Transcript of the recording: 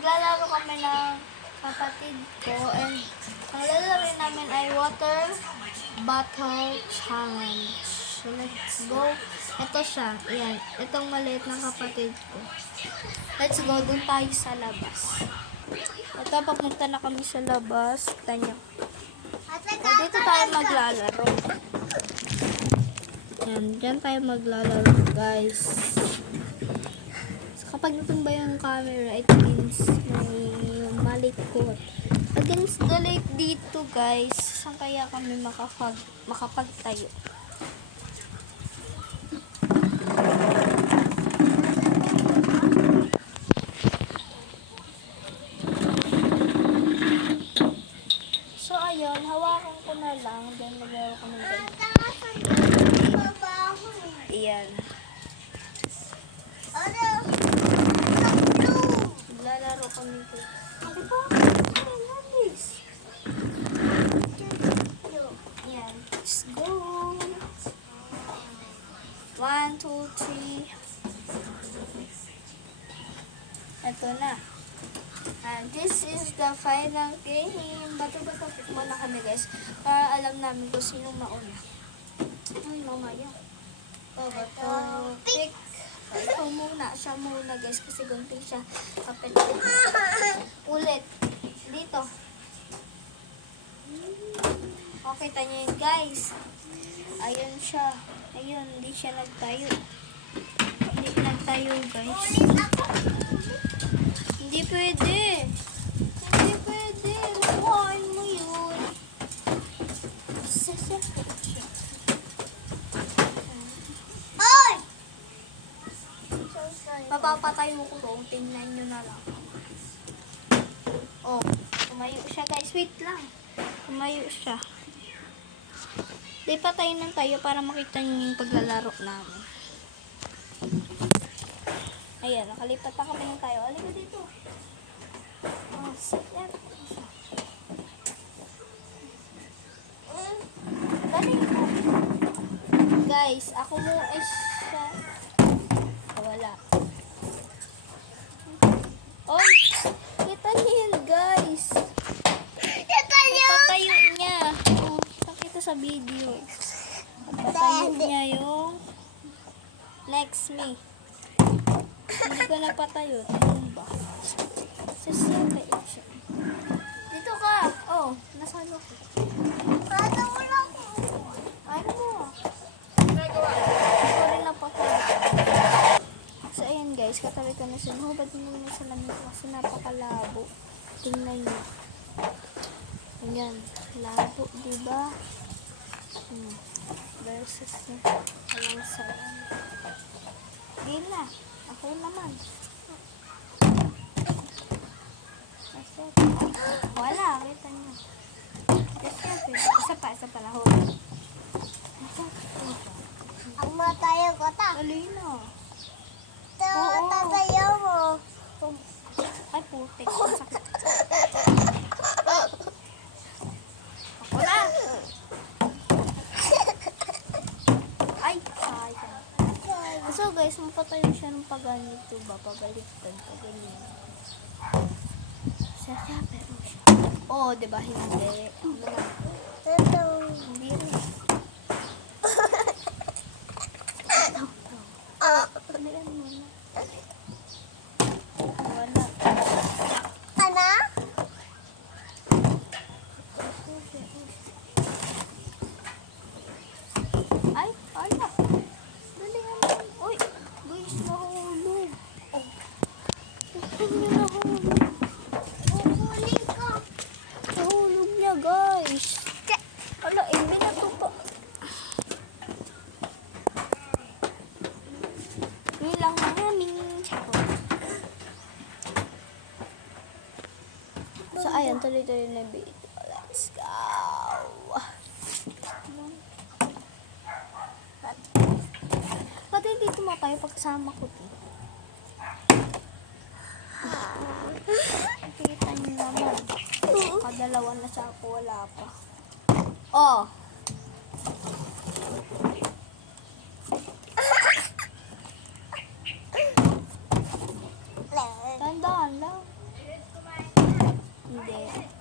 Maglalaro kami ng kapatid ko and ang lalaro namin ay water bottle challenge. So let's go. Ito siya. Ayan. Itong maliit ng kapatid ko. Let's go. Doon tayo sa labas. Ito, papunta na kami sa labas. Tanya. Dito tayo maglalaro. Ayan. Diyan tayo maglalaro, guys. So, kapag natumba yung camera, it means may malikot. Against the light dito, guys, saan kaya kami makapagtayo? So, ayun, hawakan ko na lang. Then, maglaro ko ng ganito. Ayan. Maglalaro kami dito. Ano ba? Ayan. Let's go. 1, 2, 3. Ito na. And this is the final game. Bato-bato muna kami, guys. Para alam namin kung sino mauna. Ay, mamaya. Bato, pick. Ito muna. Siya muna, guys. Kasi gunting siya. Kapit. Ulit. Dito. Okay, tanya yun, guys. Ayun siya. Ayun, hindi siya nagtayo. Hindi nagtayo, guys. Hindi pwede. Hindi pwede. Kuhain mo yun. Sasapit siya. Oy! Mapapatayo ko to. Tingnan nyo na lang. Oh, tumayo siya, guys. Wait lang. Tumayo siya. Di patayin ng tayo para makita nyo yung paglalaro namin. Ayan, nakalipat na kami ng tayo. Alika dito. Oh, sit down. Galing ko. Guys, ako mo ay siya. Wala. Oh, kita niyo yun, guys. Patayo niya. Oh, kita sa video. Patayo niya yung next me. Hindi ko napatayo. Tumba. Sasabay siya. Dito ka. Oh, nasa ano ko? Ano mo lang ko? Ano mo? Hindi ko rin napatayo. So, ayan, guys. Katabi ko na siya. Hubad mo na sa lamig kasi napakalabo. Tingnan niyo. Ayan. Labo, diba? Versus niya. Alang sa di na. Ako naman. Wala. Kita niyo. Isa pa lahod. Ang matayo ko ta. Alina. Tatayo mo. Ay, putik. Sakit. Ako na. Ay, sayang. So guys, mapatayo siya ng paganito ba? Pabaliktad, paganyan. Siya, pero siya. Oo, diba? Hindi. Ito. Hindi rin. Palian mo na. Wala. Ano? Ay, ala. Dalihan mo. Uy, guys, nahulog. Oh. Gusto niya nahulog. Kukunin ko. Nahulog niya, guys. Ala, may natupa. Nilang maraming sakot. So, ayan, tuloy-tuloy na video. Let's go. Pati dito mo tayo pagkasama ko dito. Kita niyo naman. Kadalawa na siya ako, wala pa. Oh. Tandaan lang. Hindi.